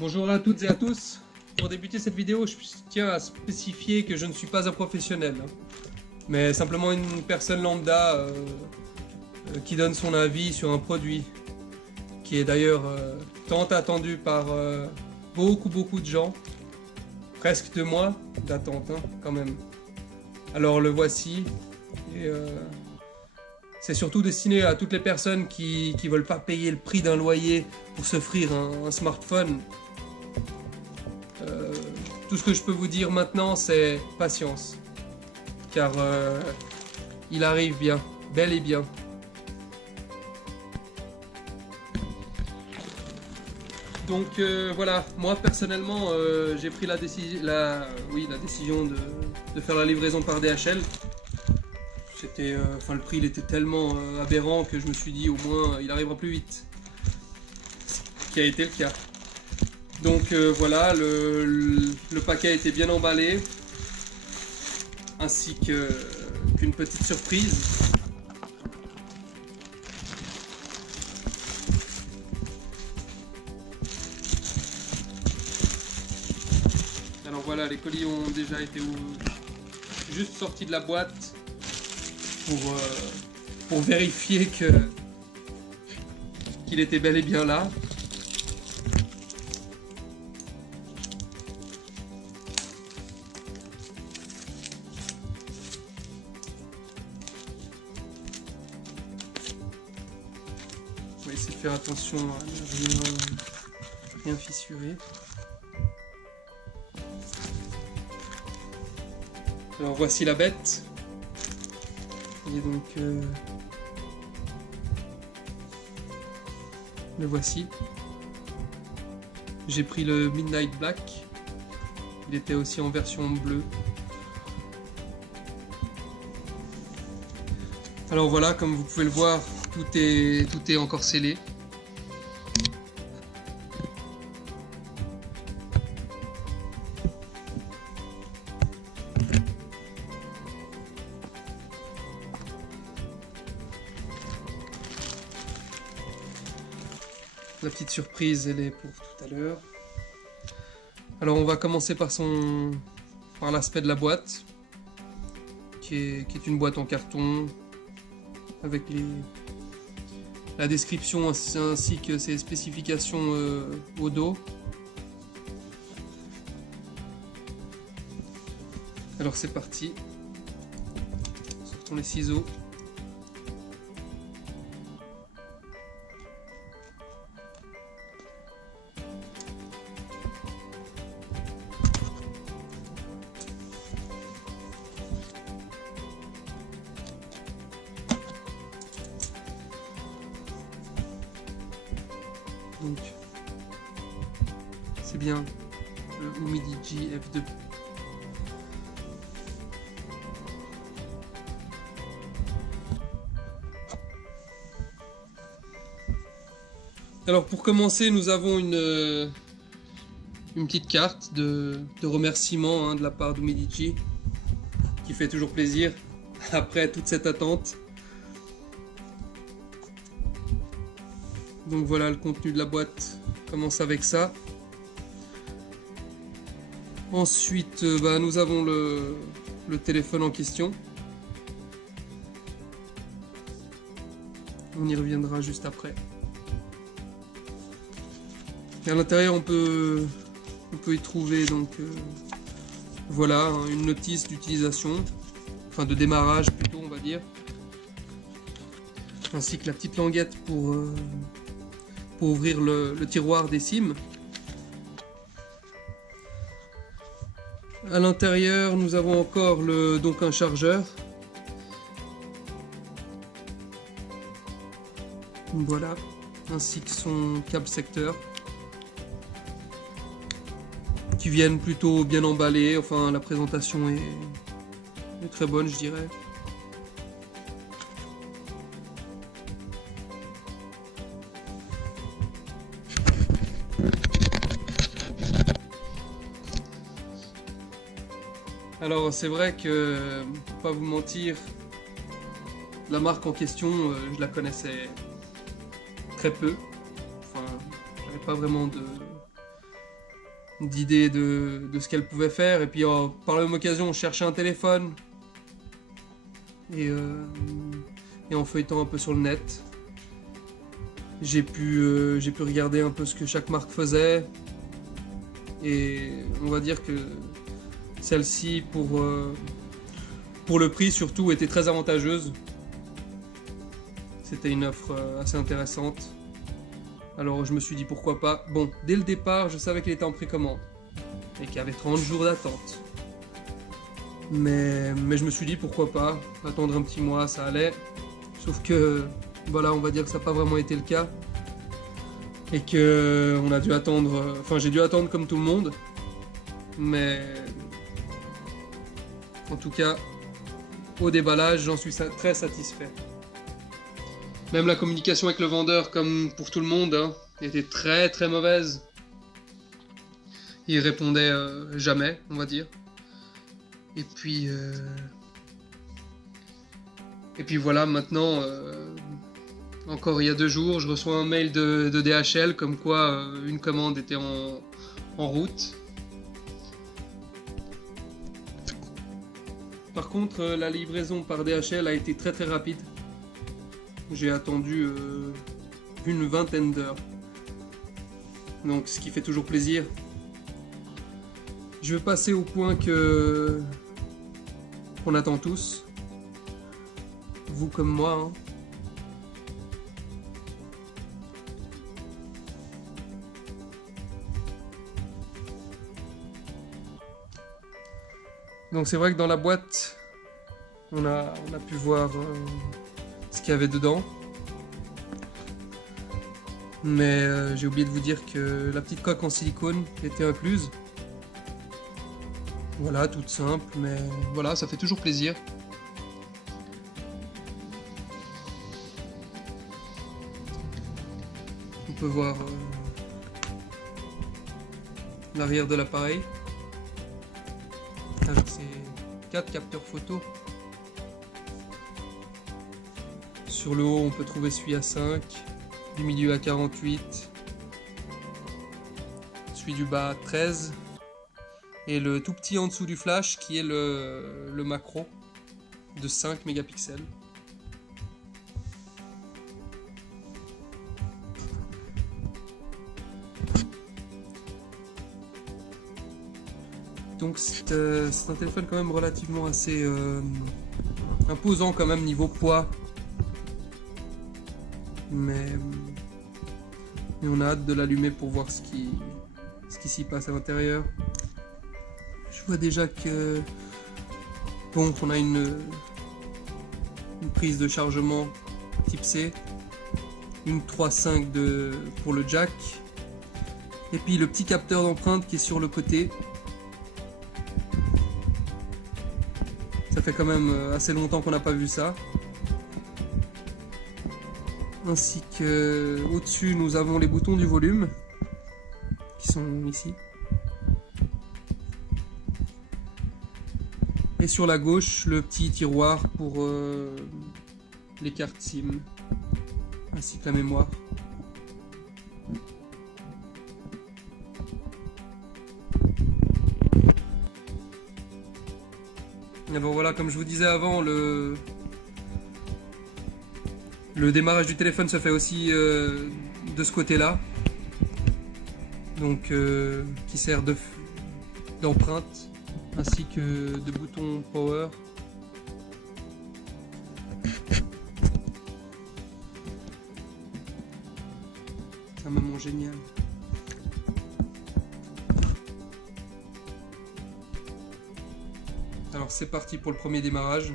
Bonjour à toutes et à tous. Pour débuter cette vidéo, je tiens à spécifier que je ne suis pas un professionnel, mais simplement une personne lambda qui donne son avis sur un produit, qui est d'ailleurs tant attendu par beaucoup de gens. Presque 2 mois d'attente, quand même. Alors le voici. Et, c'est surtout destiné à toutes les personnes qui veulent pas payer le prix d'un loyer pour s'offrir un smartphone. Tout ce que je peux vous dire maintenant, c'est patience. Car il arrive bien, bel et bien. Donc voilà, moi personnellement, j'ai pris la décision de faire la livraison par DHL. C'était, le prix il était tellement aberrant que je me suis dit au moins il arrivera plus vite. Ce qui a été le cas. Donc voilà, le paquet a été bien emballé, ainsi qu'une petite surprise. Alors voilà, les colis ont déjà été juste sortis de la boîte pour vérifier qu'il était bel et bien là. On va essayer de faire attention à ne rien fissurer. Alors voici la bête. Et donc le voici. J'ai pris le Midnight Black. Il était aussi en version bleue. Alors voilà, comme vous pouvez le voir, tout est encore scellé. La petite surprise, elle est pour tout à l'heure. Alors on va commencer par l'aspect de la boîte, qui est une boîte en carton, avec la description ainsi que ses spécifications au dos. Alors c'est parti. Sortons les ciseaux. Donc, c'est bien le Umidigi F2. Alors pour commencer, nous avons une petite carte de remerciement de la part d'Umidigi, qui fait toujours plaisir après toute cette attente. Donc voilà, le contenu de la boîte commence avec ça. Ensuite, nous avons le téléphone en question. On y reviendra juste après. Et à l'intérieur, on peut y trouver donc voilà, une notice d'utilisation, enfin de démarrage plutôt, on va dire, ainsi que la petite languette pour ouvrir le tiroir des SIM. À l'intérieur, nous avons encore donc un chargeur. Voilà, ainsi que son câble secteur, qui viennent plutôt bien emballés. Enfin, la présentation est très bonne, je dirais. Alors c'est vrai que, pour pas vous mentir, la marque en question, je la connaissais très peu. Enfin, j'avais pas vraiment d'idées de ce qu'elle pouvait faire. Et puis par la même occasion, on cherchait un téléphone. Et en feuilletant un peu sur le net, j'ai pu regarder un peu ce que chaque marque faisait. Et on va dire que celle-ci, pour le prix surtout, était très avantageuse. C'était une offre assez intéressante. Alors je me suis dit pourquoi pas. Bon, dès le départ, je savais qu'elle était en précommande et qu'il y avait 30 jours d'attente. Mais je me suis dit pourquoi pas, attendre un petit mois, ça allait. Sauf que, voilà, on va dire que ça n'a pas vraiment été le cas. Et que on a dû attendre, enfin j'ai dû attendre comme tout le monde. Mais en tout cas, au déballage, j'en suis très satisfait. Même la communication avec le vendeur, comme pour tout le monde, hein, était très très mauvaise. Il répondait jamais, on va dire. Et puis voilà, maintenant, encore il y a 2 jours, je reçois un mail de DHL comme quoi une commande était en route. Par contre, la livraison par DHL a été très très rapide. J'ai attendu une vingtaine d'heures. Donc ce qui fait toujours plaisir. Je vais passer au point qu'on attend tous. Vous comme moi. Hein. Donc c'est vrai que dans la boîte, on a pu voir ce qu'il y avait dedans. Mais j'ai oublié de vous dire que la petite coque en silicone était incluse. Voilà, toute simple, mais voilà, ça fait toujours plaisir. On peut voir l'arrière de l'appareil. Avec ses 4 capteurs photo. Sur le haut, on peut trouver celui à 5, du milieu à 48, celui du bas à 13, et le tout petit en dessous du flash qui est le macro de 5 mégapixels. Donc c'est un téléphone quand même relativement assez imposant quand même niveau poids. Mais on a hâte de l'allumer pour voir ce qui s'y passe à l'intérieur. Je vois déjà que bon, on a une prise de chargement type C, une 3.5 pour le jack, et puis le petit capteur d'empreinte qui est sur le côté. Ça fait quand même assez longtemps qu'on n'a pas vu ça. Ainsi que au-dessus, nous avons les boutons du volume qui sont ici. Et sur la gauche, le petit tiroir pour les cartes SIM, ainsi que la mémoire. Alors voilà, comme je vous disais avant, le démarrage du téléphone se fait aussi de ce côté-là, donc qui sert d'empreinte, ainsi que de bouton power. C'est un moment génial. Alors c'est parti pour le premier démarrage.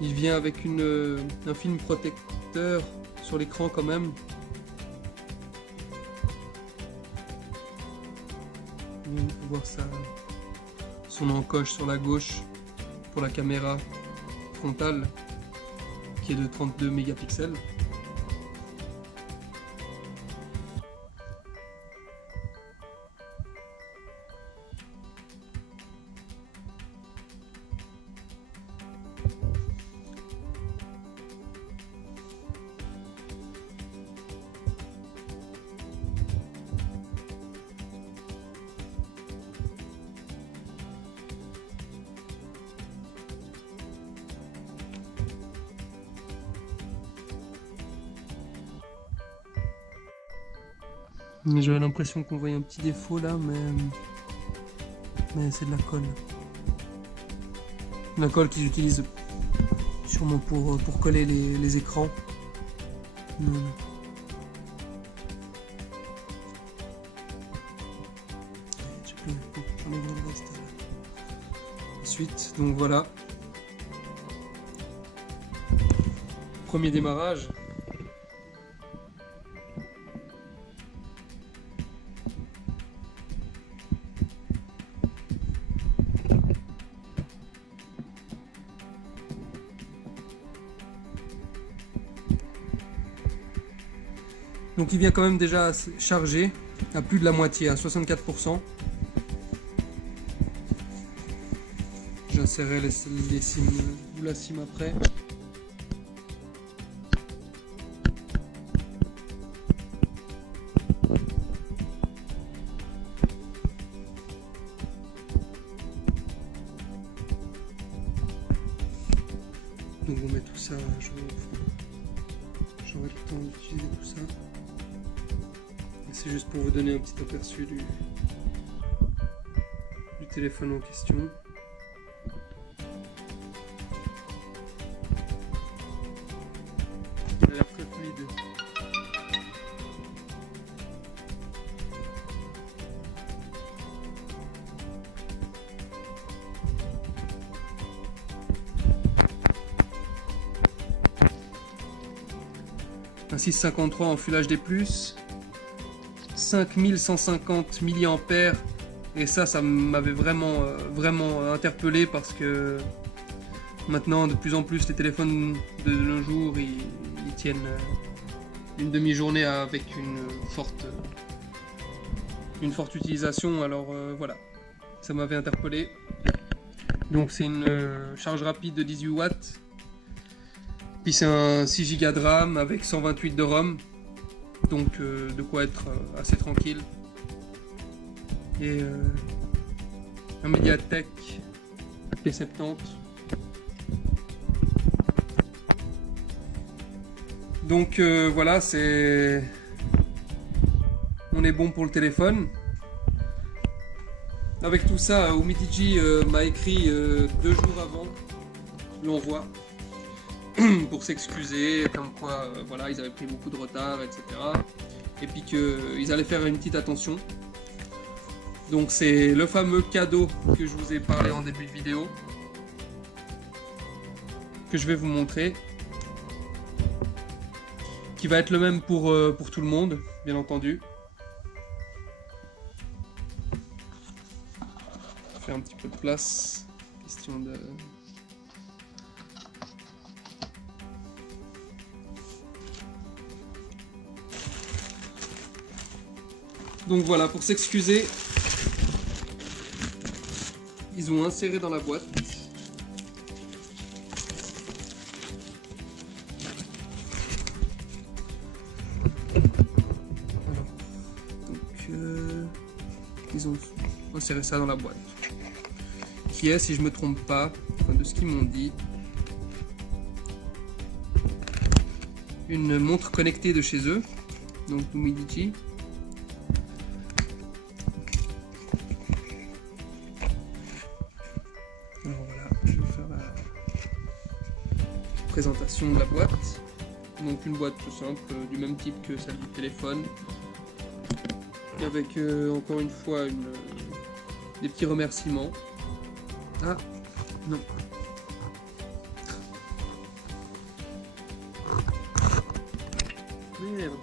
Il vient avec un film protecteur sur l'écran quand même. On peut voir son encoche sur la gauche pour la caméra frontale qui est de 32 mégapixels. J'avais l'impression qu'on voyait un petit défaut là, mais c'est de la colle. La colle qu'ils utilisent sûrement pour coller les écrans. Ensuite, donc voilà. Premier démarrage. Donc il vient quand même déjà chargé à plus de la moitié, à 64%. J'insérerai les SIM ou la SIM après. Donc on met tout ça, j'aurai le temps d'utiliser tout ça. C'est juste pour vous donner un petit aperçu du téléphone en question. Il a l'air très fluide. Un 653 en Full HD+, 5150 mAh, et ça m'avait vraiment interpellé parce que maintenant de plus en plus les téléphones de nos jours ils tiennent une demi-journée avec une forte utilisation, alors voilà, ça m'avait interpellé. Donc c'est une charge rapide de 18 watts, puis c'est un 6 Go de RAM avec 128 de ROM, donc de quoi être assez tranquille. Et un Mediatek P70. Donc voilà, on est bon pour le téléphone. Avec tout ça, Umidigi m'a écrit 2 jours avant l'envoi pour s'excuser, comme quoi voilà, ils avaient pris beaucoup de retard, etc. Et puis qu'ils allaient faire une petite attention. Donc c'est le fameux cadeau que je vous ai parlé en début de vidéo, que je vais vous montrer, qui va être le même pour tout le monde, bien entendu. Faire un petit peu de place, question de... Donc voilà, pour s'excuser, ils ont inséré dans la boîte ils ont inséré ça dans la boîte, qui est, si je me trompe pas, de ce qu'ils m'ont dit, une montre connectée de chez eux, donc Umidigi. Alors voilà, je vais faire la présentation de la boîte. Donc une boîte tout simple, du même type que celle du téléphone, avec encore une fois des petits remerciements. Ah non. Merde.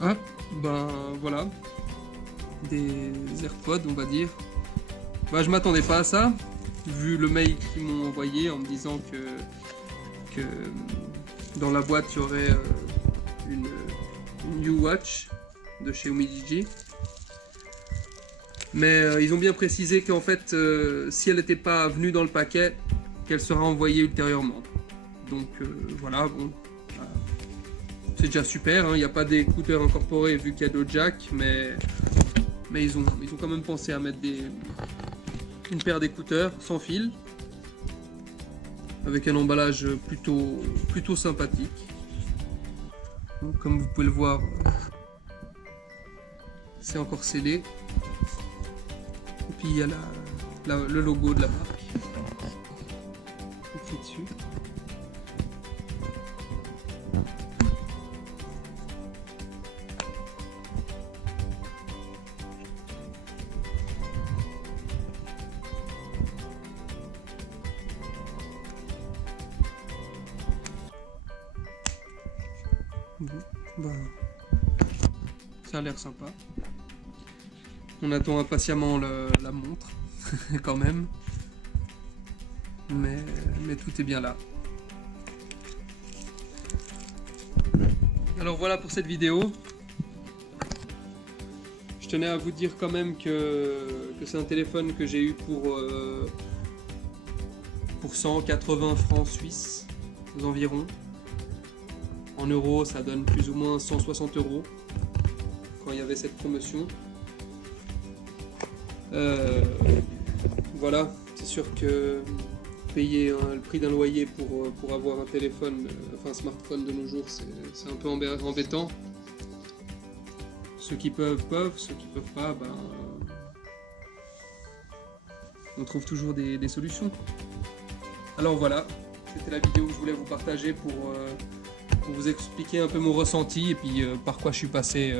Ah, ben voilà. Des AirPods, on va dire. Bah, je m'attendais pas à ça, vu le mail qu'ils m'ont envoyé en me disant que dans la boîte il y aurait une U-Watch de chez Umidigi. Mais ils ont bien précisé qu'en fait, si elle n'était pas venue dans le paquet, qu'elle sera envoyée ultérieurement. Donc voilà, bon, c'est déjà super, hein. Il n'y a pas d'écouteurs incorporés vu qu'il y a d'autres jack, mais ils ont quand même pensé à mettre une paire d'écouteurs sans fil. avec un emballage plutôt sympathique. Donc, comme vous pouvez le voir, c'est encore scellé. Et puis il y a le logo de la marque écrit dessus. Bon, ça a l'air sympa. On attend impatiemment la montre, quand même. Mais tout est bien là. Alors voilà pour cette vidéo. Je tenais à vous dire quand même que c'est un téléphone que j'ai eu pour 180 francs suisses aux environs. En euros, ça donne plus ou moins 160 € quand il y avait cette promotion. Voilà, c'est sûr que payer le prix d'un loyer pour avoir un téléphone, enfin un smartphone de nos jours, c'est un peu embêtant. Ceux qui peuvent, ceux qui peuvent pas, ben, on trouve toujours des solutions. Alors voilà, c'était la vidéo que je voulais vous partager pour vous expliquer un peu mon ressenti et puis par quoi je suis passé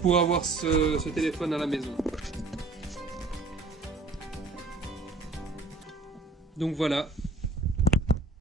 pour avoir ce téléphone à la maison. Donc voilà,